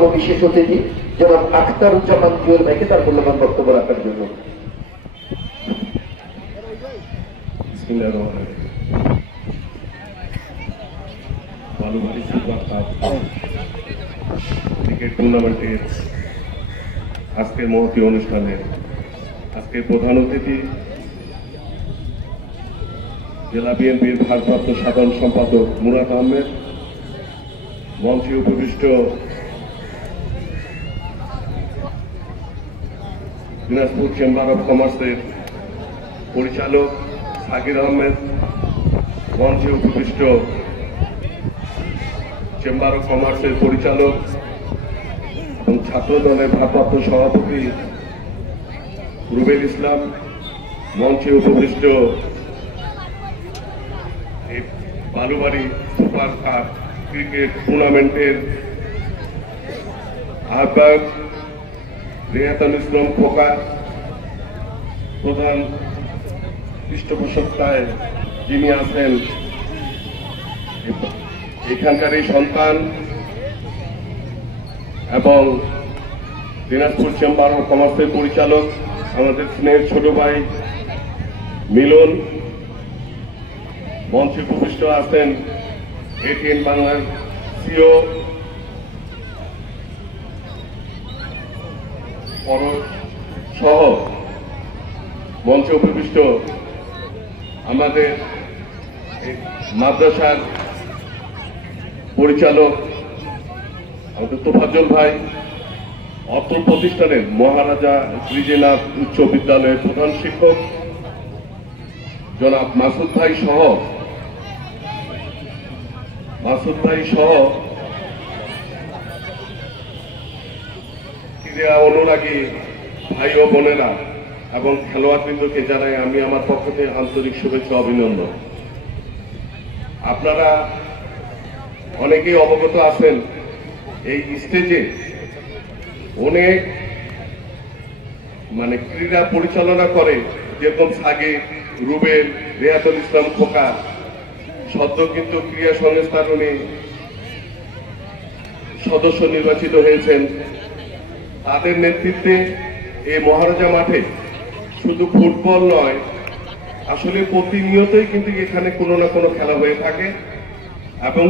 করব বিশেষ অতিথি জনাব আখতারুজ্জামান জুয়েল ভাইকে তার মূল্যবান বক্তব্য রাখার জন্য। বালুবাড়ি সুপার কাপ ক্রিকেট টুর্নামেন্টের আজকের মহতী অনুষ্ঠানে আজকের প্রধান অতিথি জেলা বিএনপির ভারপ্রাপ্ত সাধারণ সম্পাদক মুরাদ আহমেদ, মঞ্চে উপবিষ্ট দিনাজপুর চেম্বার অব কমার্সের পরিচালক সাকির আহমেদ, মঞ্চে উপবিষ্ট চেম্বার অব কমার্সের পরিচালক এবং ছাত্র দলের ভারপ্রাপ্ত সভাপতি রুবেল ইসলাম, মঞ্চে উপবিষ্ট বালুবাড়ি সুপার কাপ ক্রিকেট টুর্নামেন্টের আহ্বায়ক রেহাতুল ইসলাম খোকা, প্রধান পৃষ্ঠপোষকতায় যিনি আছেন এখানকার এই সন্তান এবং দিনাজপুর চেম্বার অব কমার্সের পরিচালক আমাদের স্নেহের ছোট ভাই মিলন, মঞ্চে উপবিষ্ট আছেন এটিএন বাংলার সিও সহ মঞ্চে উপবিষ্ট আমাদের মাদ্রাসার পরিচালক আমাদের তোফাজ্জল ভাই, অত্র প্রতিষ্ঠানের মহারাজা শ্রীজনাথ উচ্চ বিদ্যালয়ের প্রধান শিক্ষক জনাব মাসুদ ভাই সহ ক্রীড়া অনুরাগী ভাই ও বোনেরা এবং খেলোয়াড়বৃন্দকে জানাই আমি আমার পক্ষ থেকে আন্তরিক শুভেচ্ছা অভিনন্দন। আপনারা অনেকেই অবগত আছেন এই স্টেজে অনেক ক্রীড়া পরিচালনা করে, যেরকম সাকিব, রুবেল, রেহাতুল ইসলাম খোকা, সদ্য কিন্তু ক্রীড়া সংস্থার উনি সদস্য নির্বাচিত হয়েছেন। তাদের নেতৃত্বে এই মহারাজা মাঠে শুধু ফুটবল নয়, আসলে প্রতিনিয়তই কিন্তু এখানে কোনো না কোনো খেলা হয়ে থাকে এবং